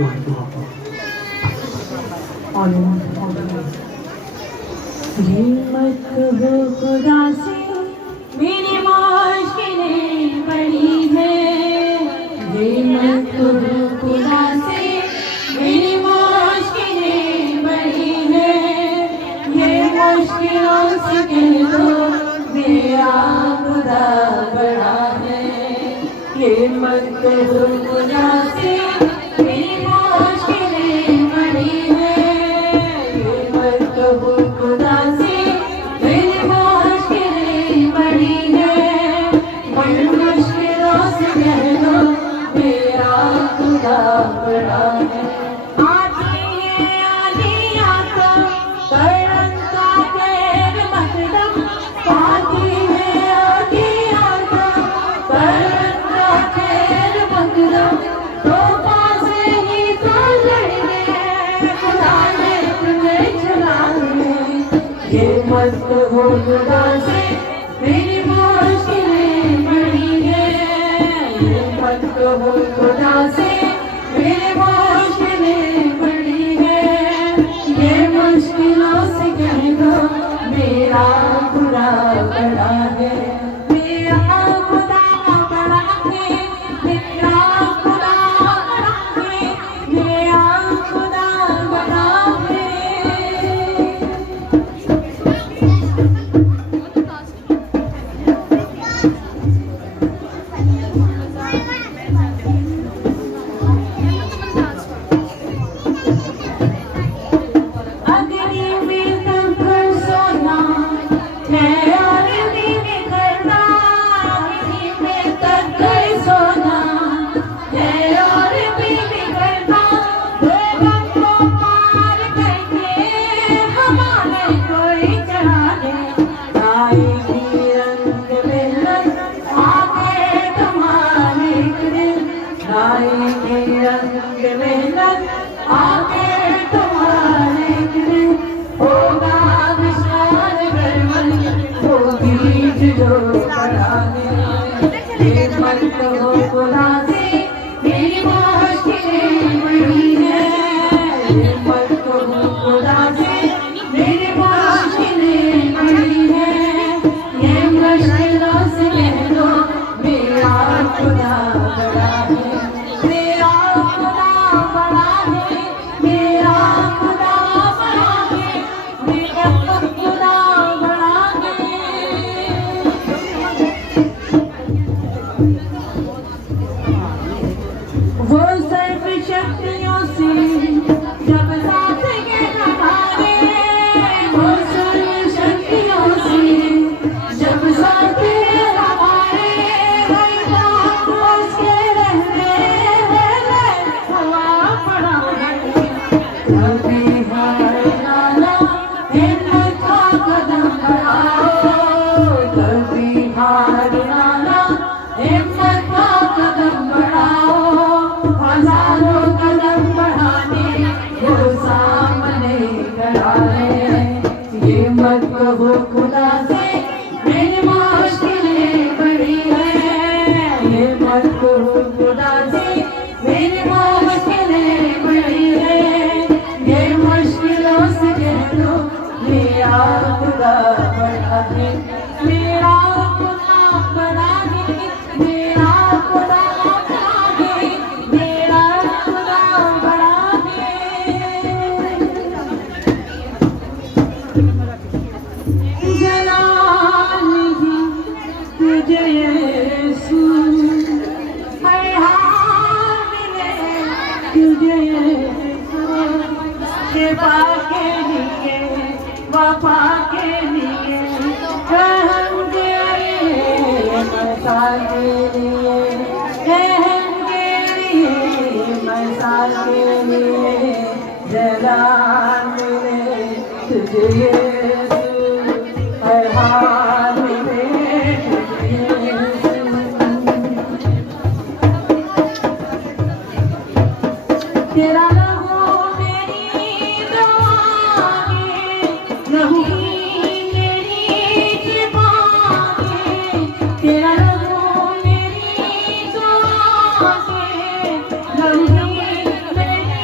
ये मत कहो खुदा से मेरी मुश्किलें बड़ी है, ये मत कहो खुदा से मेरी मुश्किलें बड़ी है, ये मुश्किलों से कह दो मेरा खुदा बड़ा है। ये मत कहो खुदा से मेरी मुश्किलें बड़ी है, ये मत कहो खुदा से मेरी मुश्किलें बड़ी है, बड़ी मुश्किलों से कह दो मेरा खुदा बड़ा है। आती है आलिया का करंता तेर मकदम, आती है आलिया का करंता तेर मकदम, तो पासे ही तो लड़ने खुदा ने तुम्हें चला दे। ये मत कहो खुदा से मेरी मुश्किलें बड़ी है, ये मत कहो खुदा से मेरी मुश्किलें बड़ी है, ये मुश्किलों से कह दो मेरा खुदा बड़ा है। मेरा खुदा बड़ा है, मेरा खुदा बड़ा है, मेरा खुदा बड़ा है। अग्नि में दबकर सोना है और दीवे करना, अग्नि में दबकर सोना है और दीवे करना, गम को पार करके हमारे कोई चढ़ा दे। आएगी रंग मेहनत आगे तुम्हारे दिन, आएगी रंग मेहनत आगे तुम्हारे दिन, होगा विशाल गरमल होगी जो बड़ा है। ये मत कहो खुदा से मेरी मुश्किलें बड़ी है, ये मत कहो खुदा से मेरी मुश्किलें बड़ी है, ये मुश्किलों से कह दो मेरा खुदा बड़ा है। मेरा खुदा बड़ा है, मेरा खुदा बड़ा है, मेरा खुदा बड़ा है। वो सर्व शक्तियों से जब साथ के हमारे, वो सर्व शक्तियों से जब साथ के हमारे, उसके रहने हवा पड़ा है। कभी हार ना हिम्मत का कदम बढ़ाओ, कभी हार ना हिम्मत का कदम बढ़ाओ, हजारों कदम बढ़ाने वो सामने खड़ा है। ये मत कहो खुदा से मेरी मुश्किलें बड़ी है, ये मत कहो खुदा से मेरी मुश्किलें बड़ी है, ये मुश्किलों से कह दो मेरा खुदा बड़ा है। मेरा खुदा बड़ा है, मेरा खुदा बड़ा है, मेरा खुदा बड़ा है। जलाल ही तुझे यीशु, हर हाल में तुझे यीशु, सेवा के लिए वफा के लिए रहम के लिए मसा के लिए, रहम के लिए मसा के लिए, जलाल में तुझे यीशु, हर हाल में तुझे यीशु। तेरा लहू मेरी दुआएं, लहू मेरी ज़ुबानें, तेरा लहू मेरी दुआएं, लहू मेरी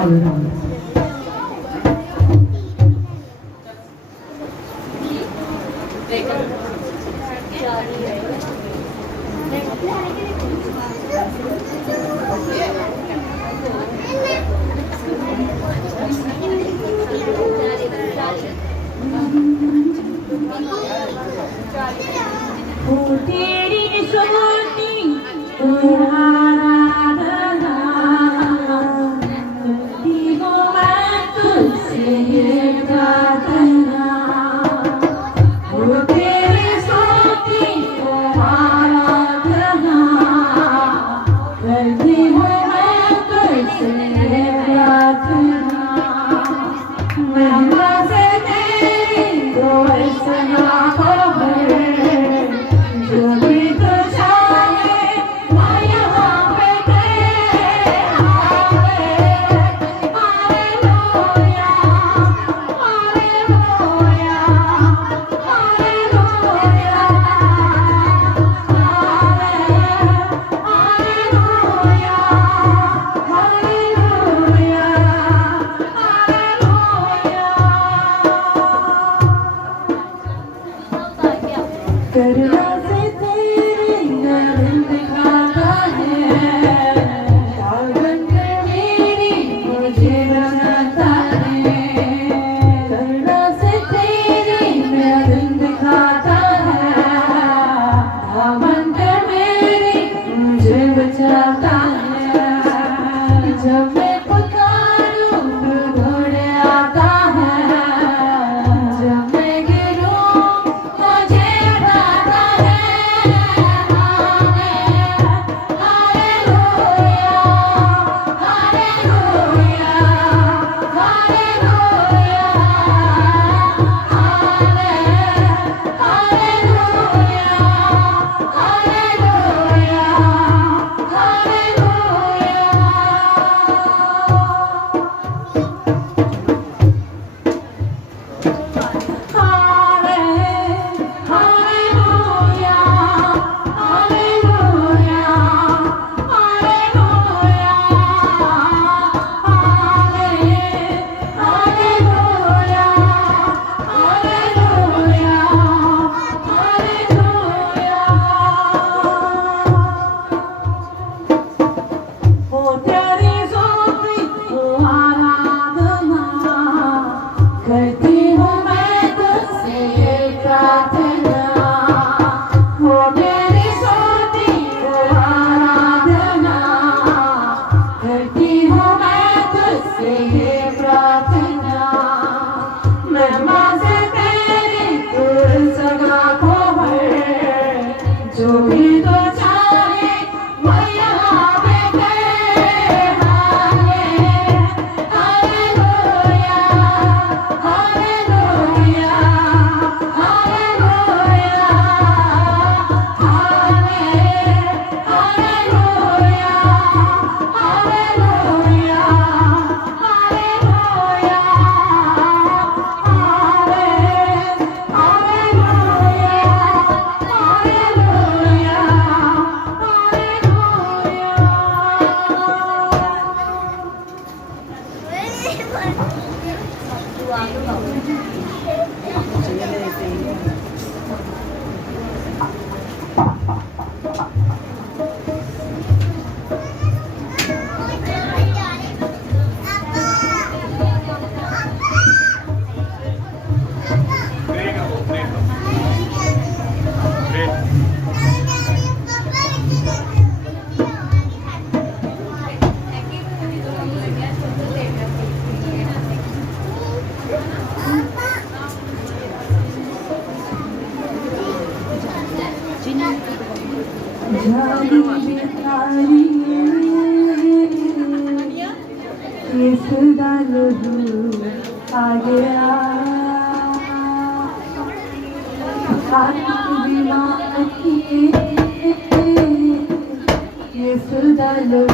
ओ तेरी सोती आराधना करती हूँ मैं तुझसे ये प्रार्थना। ओ तेरी सोती आराधना करती हूँ मैं तुझसे ये प्रार्थना। महिमा से तेरी तो ऐसा हो जो भी तो चाहे मैं यहाँ पे तेरे hallelujah hallelujah hallelujah hallelujah hallelujah करुणा से तेरे नयन दिखाता है, सावन में मेरी मुझे बनाता है। करुणा से तेरे नयन दिखाता है, सावन में मेरी मुझे बचाता है। जब मैं पुकारूं तू दौड़े आता है, जब मैं गिरूं मुझे उठाता है। Hallelujah hallelujah hallelujah hallelujah hallelujah ओ तेरी स्तुति ओ आराधना करती हूँ मैं तुझसे ये प्रार्थना। ओ तेरी स्तुति ओ आराधना करती हूँ मैं तुझसे ये प्रार्थना। महिमा से तेरी तू सगा को है, जो भी तो चाहे मैं यहाँ पे तेरे hallelujah hallelujah hallelujah hallelujah hallelujah आ गया ये सुधा लो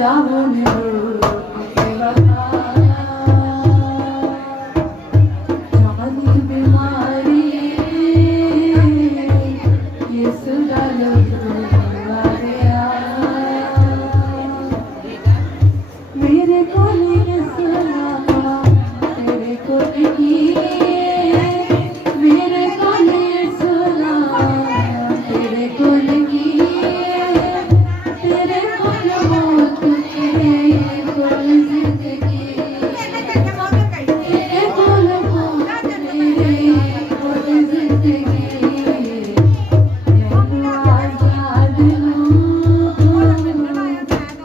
जामुन जानी बीमारी ये सुधा लगा गया मेरे को नहीं सुना तेरे को नहीं मेरे को नहीं सुना तेरे को नहीं तेरे को मौत तेरे को जिंदगी तेरे को मौत तेरे को जिंदगी मैं आजाद हूँ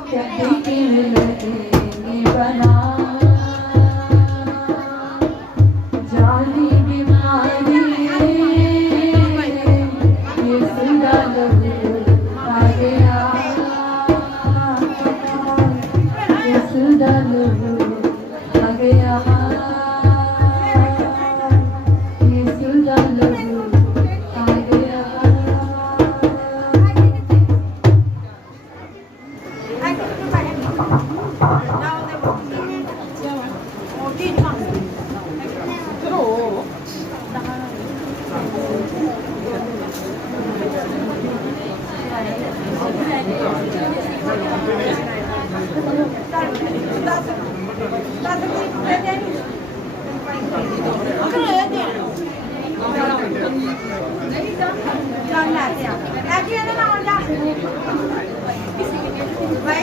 कहते के लगे बना जानी बीमारी ये सुधा आ गया ये सुधा आ गया ये सुधा आ गया Vậy